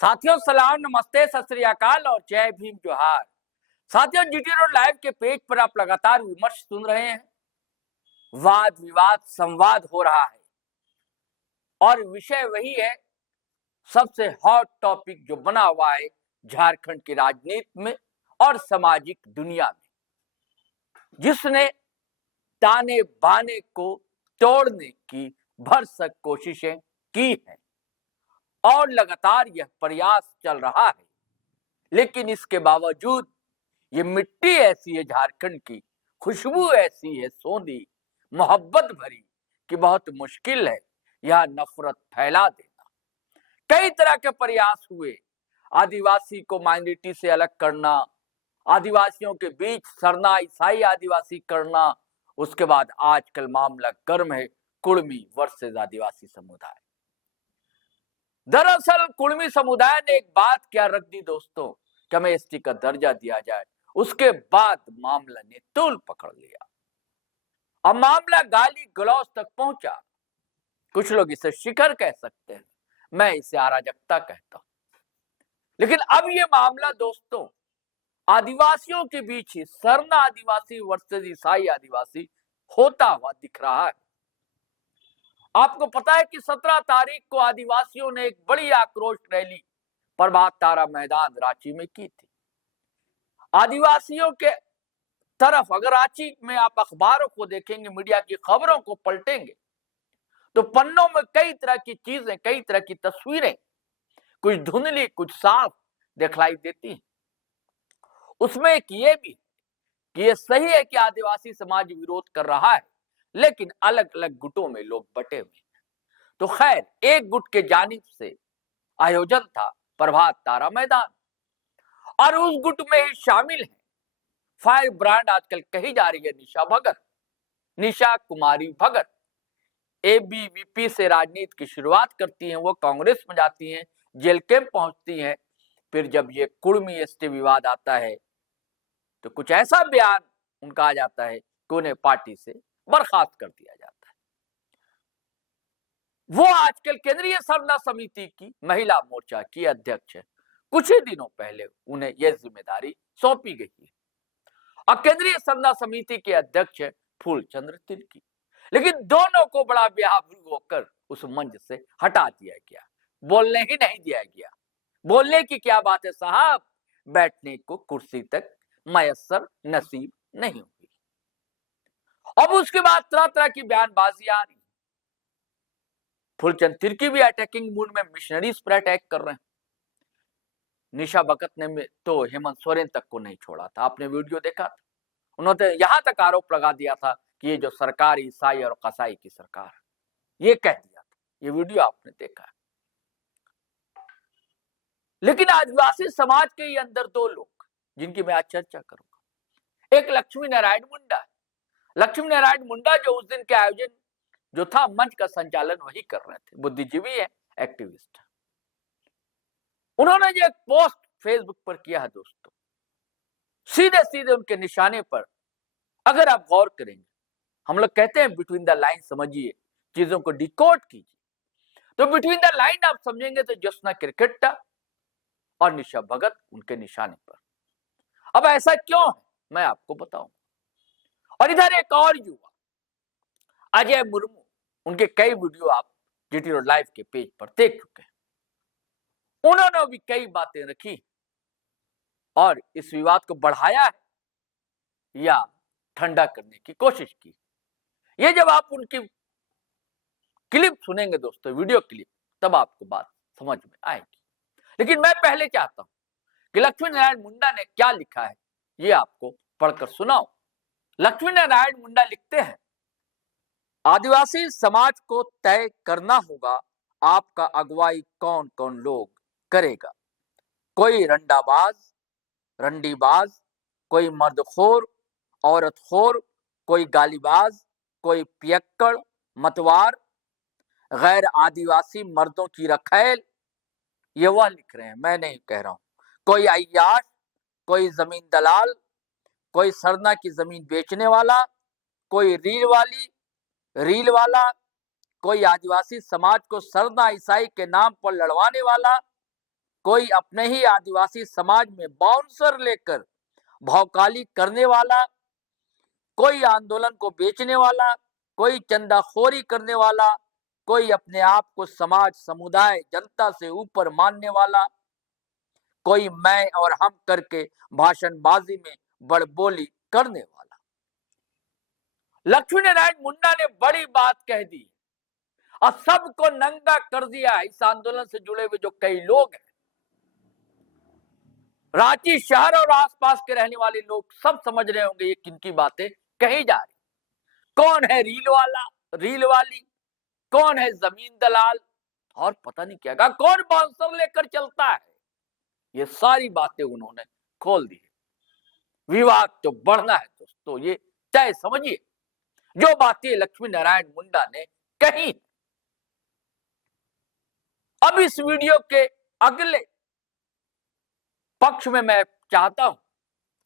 साथियों सलाम, नमस्ते, सत श्री अकाल और जय भीम जोहार। साथियों, जीटी रोड लाइव के पेज पर आप लगातार विमर्श सुन रहे हैं। वाद विवाद संवाद हो रहा है और विषय वही है, सबसे हॉट टॉपिक जो बना हुआ है झारखंड की राजनीति में और सामाजिक दुनिया में, जिसने ताने बाने को तोड़ने की भरसक कोशिशें की हैं और लगातार यह प्रयास चल रहा है। लेकिन इसके बावजूद ये मिट्टी ऐसी है झारखंड की, खुशबू ऐसी है सोंधी मोहब्बत भरी कि बहुत मुश्किल है यह नफरत फैला देना। कई तरह के प्रयास हुए, आदिवासी को माइनॉरिटी से अलग करना, आदिवासियों के बीच सरना ईसाई आदिवासी करना, उसके बाद आजकल मामला गर्म है कुर्मी वर्सेस आदिवासी समुदाय। दरअसल कुर्मी समुदाय ने एक बात क्या रख दी दोस्तों कि हमें एसटी का दर्जा दिया जाए, उसके बाद मामला ने तूल पकड़ लिया। अब मामला गाली गलौज तक पहुंचा। कुछ लोग इसे शिखर कह सकते हैं, मैं इसे अराजकता कहता हूं। लेकिन अब ये मामला दोस्तों आदिवासियों के बीच ही सरना आदिवासी वर्सेस ईसाई आदिवासी होता हुआ दिख रहा है। आपको पता है कि 17 तारीख को आदिवासियों ने एक बड़ी आक्रोश रैली प्रभात तारा मैदान रांची में की थी। आदिवासियों के तरफ अगर रांची में आप अखबारों को देखेंगे, मीडिया की खबरों को पलटेंगे, तो पन्नों में कई तरह की चीजें, कई तरह की तस्वीरें, कुछ धुंधली कुछ साफ दिखलाई देती हैं। उसमें एक ये भी कि ये सही है कि आदिवासी समाज विरोध कर रहा है, लेकिन अलग अलग गुटों में लोग बटे हुए हैं। तो खैर, एक गुट के जानिब से आयोजन था प्रभात तारा मैदान और उस गुट में ही शामिल है फायर ब्रांड आजकल कही जा रही है निशा भगत, निशा कुमारी भगत। एबीवीपी से राजनीति की शुरुआत करती हैं, वो कांग्रेस में जाती हैं, जेल कैंप पहुंचती हैं। फिर जब ये कुर्मी एसटी विवाद आता है तो कुछ ऐसा बयान उनका आ जाता है कि उन्हें पार्टी से बर्खास्त कर दिया जाता है। वो आजकल केंद्रीय सरना समिति की महिला मोर्चा की अध्यक्ष है। कुछ ही दिनों पहले उन्हें यह जिम्मेदारी सौंपी गई है और केंद्रीय सरना समिति के अध्यक्ष है फूलचंद्र तिर्की। लेकिन दोनों को बड़ा बेआबरू होकर उस मंच से हटा दिया गया, बोलने ही नहीं दिया गया। बोलने की क्या बात है साहब, बैठने को कुर्सी तक मयस्सर नसीब नहीं हुई। अब उसके बाद तरह तरह की बयानबाजी आ रही। फूलचंद तिर्की भी अटैकिंग मूड में मिशनरीज पर अटैक कर रहे हैं। निशा भगत ने तो हेमंत सोरेन तक को नहीं छोड़ा था, आपने वीडियो देखा था। उन्होंने यहां तक आरोप लगा दिया था कि ये जो सरकार ईसाई और कसाई की सरकार है, ये कह दिया था। ये वीडियो आपने देखा है। लेकिन आदिवासी समाज के अंदर दो लोग जिनकी मैं आज चर्चा करूंगा, एक लक्ष्मी नारायण मुंडा। लक्ष्मी नारायण मुंडा जो उस दिन के आयोजन जो था, मंच का संचालन वही कर रहे थे, बुद्धिजीवी है, एक्टिविस्ट। उन्होंने जो एक पोस्ट फेसबुक पर किया है दोस्तों, सीधे सीधे उनके निशाने पर अगर आप गौर करेंगे, हम लोग कहते हैं बिटवीन द लाइन समझिए, चीजों को डिकोड कीजिए, तो बिटवीन द लाइन आप समझेंगे तो ज्योत्सना क्रिकेटा और निशा भगत उनके निशाने पर। अब ऐसा क्यों है मैं आपको बताऊं। और इधर एक और युवा अजय मुर्मू, उनके कई वीडियो आप जीटी रोड लाइव के पेज पर देख चुके हैं। उन्होंने भी कई बातें रखी और इस विवाद को बढ़ाया है या ठंडा करने की कोशिश की। ये जब आप उनकी क्लिप सुनेंगे दोस्तों, वीडियो क्लिप, तब आपको बात समझ में आएगी। लेकिन मैं पहले चाहता हूं कि लक्ष्मी नारायण मुंडा ने क्या लिखा है ये आपको पढ़कर सुनाओ। लक्ष्मी नारायण मुंडा लिखते हैं, आदिवासी समाज को तय करना होगा आपका अगुवाई कौन कौन लोग करेगा। कोई रंडाबाज, रंडीबाज, कोई मर्दखोर, औरतखोर, कोई गालीबाज, कोई पियक्कड़, मतवार, गैर आदिवासी मर्दों की रखैल। ये वह लिख रहे हैं, मैं नहीं कह रहा हूं। कोई अय्याश, कोई जमीन दलाल, कोई सरना की जमीन बेचने वाला, कोई रील वाला, कोई आदिवासी समाज को सरना ईसाई के नाम पर लड़वाने वाला, कोई अपने ही आदिवासी समाज में बाउंसर लेकर भौकाली करने वाला, कोई आंदोलन को बेचने वाला, कोई चंदाखोरी करने वाला, कोई अपने आप को समाज, समुदाय, जनता से ऊपर मानने वाला, कोई मैं और हम करके भाषणबाजी में बड़बोली करने वाला। लक्ष्मी नारायण मुंडा ने बड़ी बात कह दी और सबको नंगा कर दिया। इस आंदोलन से जुड़े हुए जो कई लोग हैं, रांची शहर और आसपास के रहने वाले लोग सब समझ रहे होंगे ये किनकी बातें कही जा रही। कौन है रील वाला, रील वाली, कौन है जमीन दलाल, और पता नहीं क्या कहा, कौन बाउंसर लेकर चलता है। ये सारी बातें उन्होंने खोल दी। विवाद तो बढ़ना है दोस्तों, ये तय समझिए। जो बातें लक्ष्मी नारायण मुंडा ने कही, अब इस वीडियो के अगले पक्ष में मैं चाहता हूं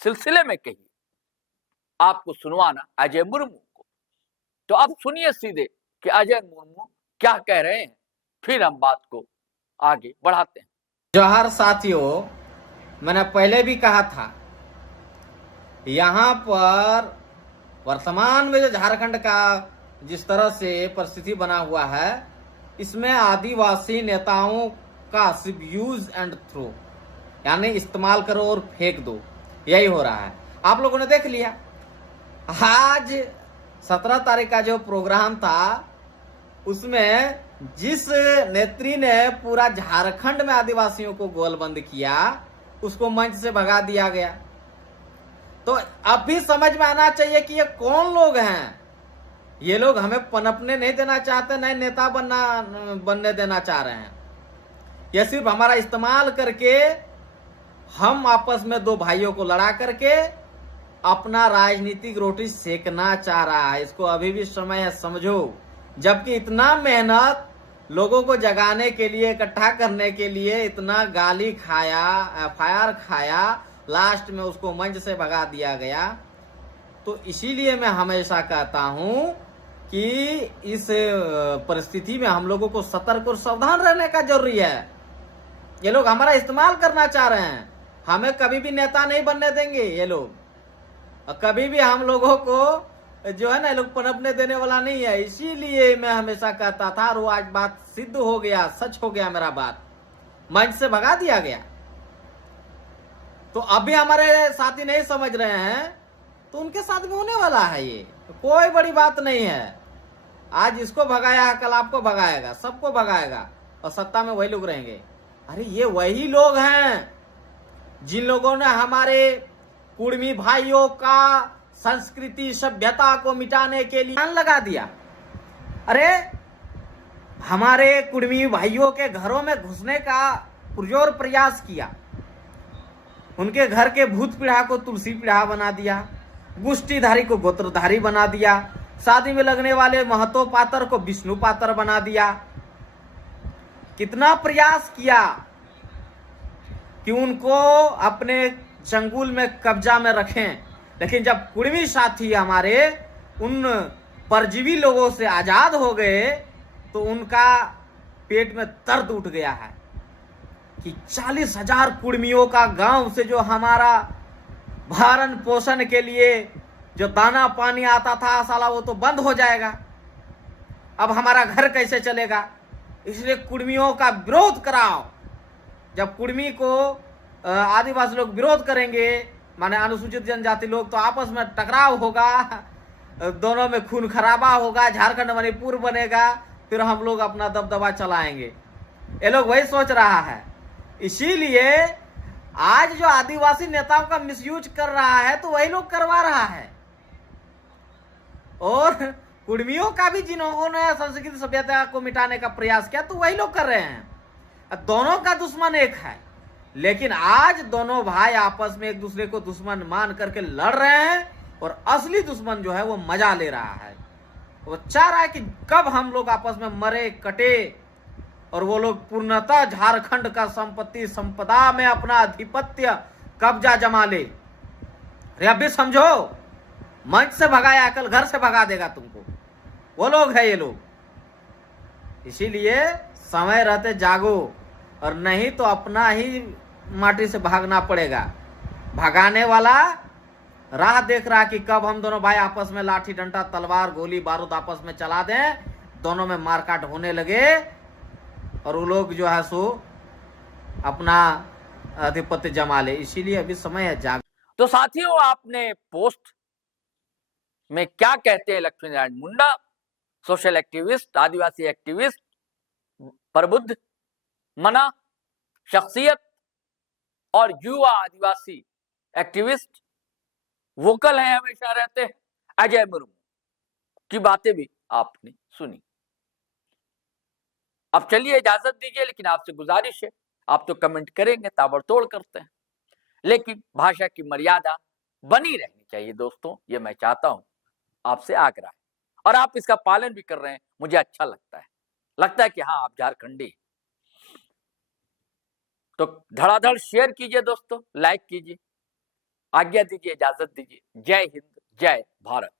सिलसिले में कही आपको सुनवाना अजय मुर्मू को। तो अब सुनिए सीधे कि अजय मुर्मू क्या कह रहे हैं, फिर हम बात को आगे बढ़ाते हैं। जोहार साथियों, मैंने पहले भी कहा था, यहाँ पर वर्तमान में जो झारखंड का जिस तरह से परिस्थिति बना हुआ है, इसमें आदिवासी नेताओं का सिर्फ यूज एंड थ्रो, यानी इस्तेमाल करो और फेंक दो, यही हो रहा है। आप लोगों ने देख लिया, आज 17 तारीख का जो प्रोग्राम था, उसमें जिस नेत्री ने पूरा झारखंड में आदिवासियों को गोलबंद किया, उसको मंच से भगा दिया गया। तो अब भी समझ में आना चाहिए कि ये कौन लोग हैं। ये लोग हमें पनपने नहीं देना चाहते, नए नेता बनने देना चाह रहे हैं। ये सिर्फ हमारा इस्तेमाल करके, हम आपस में दो भाइयों को लड़ा करके अपना राजनीतिक रोटी सेकना चाह रहा है। इसको अभी भी समय है, समझो। जबकि इतना मेहनत लोगों को जगाने के लिए, इकट्ठा करने के लिए, इतना गाली खाया, एफआईआर खाया, लास्ट में उसको मंच से भगा दिया गया। तो इसीलिए मैं हमेशा कहता हूं कि इस परिस्थिति में हम लोगों को सतर्क और सावधान रहने का जरूरी है। ये लोग हमारा इस्तेमाल करना चाह रहे हैं, हमें कभी भी नेता नहीं बनने देंगे ये लोग, और कभी भी हम लोगों को जो है ना, लोग पनपने देने वाला नहीं है। इसीलिए मैं हमेशा कहता था, और वो आज बात सिद्ध हो गया, सच हो गया, मेरा बात मंच से भगा दिया गया। तो अभी हमारे साथी नहीं समझ रहे हैं, तो उनके साथ भी होने वाला है। ये तो कोई बड़ी बात नहीं है। आज इसको भगाया है, कल आपको भगाएगा, सबको भगाएगा, और सत्ता में वही लोग रहेंगे। अरे ये वही लोग हैं जिन लोगों ने हमारे कुर्मी भाइयों का संस्कृति, सभ्यता को मिटाने के लिए लगा दिया। अरे हमारे कुर्मी भाइयों के घरों में घुसने का पुरजोर प्रयास किया, उनके घर के भूत पीढ़ा को तुलसी पीढ़ा बना दिया, गुष्टीधारी को गोत्रधारी बना दिया, शादी में लगने वाले महतो पात्र को विष्णु पात्र बना दिया। कितना प्रयास किया कि उनको अपने चंगुल में कब्जा में रखें, लेकिन जब कुर्मी साथी हमारे उन परजीवी लोगों से आजाद हो गए, तो उनका पेट में दर्द उठ गया है कि 40,000 कुर्मियों का गांव से जो हमारा भरण पोषण के लिए जो दाना पानी आता था, साला वो तो बंद हो जाएगा। अब हमारा घर कैसे चलेगा? इसलिए कुर्मियों का विरोध कराओ। जब कुर्मी को आदिवासी लोग विरोध करेंगे, माने अनुसूचित जनजाति लोग, तो आपस में टकराव होगा, दोनों में खून खराबा होगा, झारखंड मणिपुर बनेगा, फिर हम लोग अपना दबदबा चलाएंगे। ये लोग वही सोच रहा है। इसीलिए आज जो आदिवासी नेताओं का मिसयूज कर रहा है, तो वही लोग करवा रहा है। और कुर्मियों का भी जिन्होंने संस्कृति सभ्यता को मिटाने का प्रयास किया, तो वही लोग कर रहे हैं। दोनों का दुश्मन एक है, लेकिन आज दोनों भाई आपस में एक दूसरे को दुश्मन मान करके लड़ रहे हैं, और असली दुश्मन जो है वो मजा ले रहा है। वो चाह रहा है कि कब हम लोग आपस में मरे कटे, और वो लोग पूर्णतः झारखंड का संपत्ति संपदा में अपना आधिपत्य कब्जा जमा ले। अरे अभी समझो, मंच से भगाया, कल घर से भगा देगा तुमको। वो लोग है ये लोग। इसीलिए समय रहते जागो। और नहीं तो अपना ही माटी से भागना पड़ेगा। भगाने वाला राह देख रहा कि कब हम दोनों भाई आपस में लाठी डंडा तलवार गोली बारूद आपस में चला दें, दोनों में मारकाट होने लगे और वो लोग जो है सो अपना आधिपत्य जमा ले। इसीलिए अभी समय है जाग। तो साथियों, आपने पोस्ट में क्या कहते हैं लक्ष्मी नारायण मुंडा, सोशल एक्टिविस्ट, आदिवासी एक्टिविस्ट, प्रबुद्ध मना शख्सियत और युवा आदिवासी एक्टिविस्ट, वोकल है, हमेशा रहते हैं, अजय मुर्मू की बातें भी आपने सुनी। अब चलिए इजाजत दीजिए, लेकिन आपसे गुजारिश है, आप तो कमेंट करेंगे, ताबड़तोड़ करते हैं, लेकिन भाषा की मर्यादा बनी रहनी चाहिए दोस्तों, ये मैं चाहता हूं, आपसे आग्रह है, और आप इसका पालन भी कर रहे हैं, मुझे अच्छा लगता है कि हाँ आप झारखंडी। तो धड़ाधड़ शेयर कीजिए दोस्तों, लाइक कीजिए, आज्ञा दीजिए, इजाजत दीजिए। जय हिंद, जय भारत।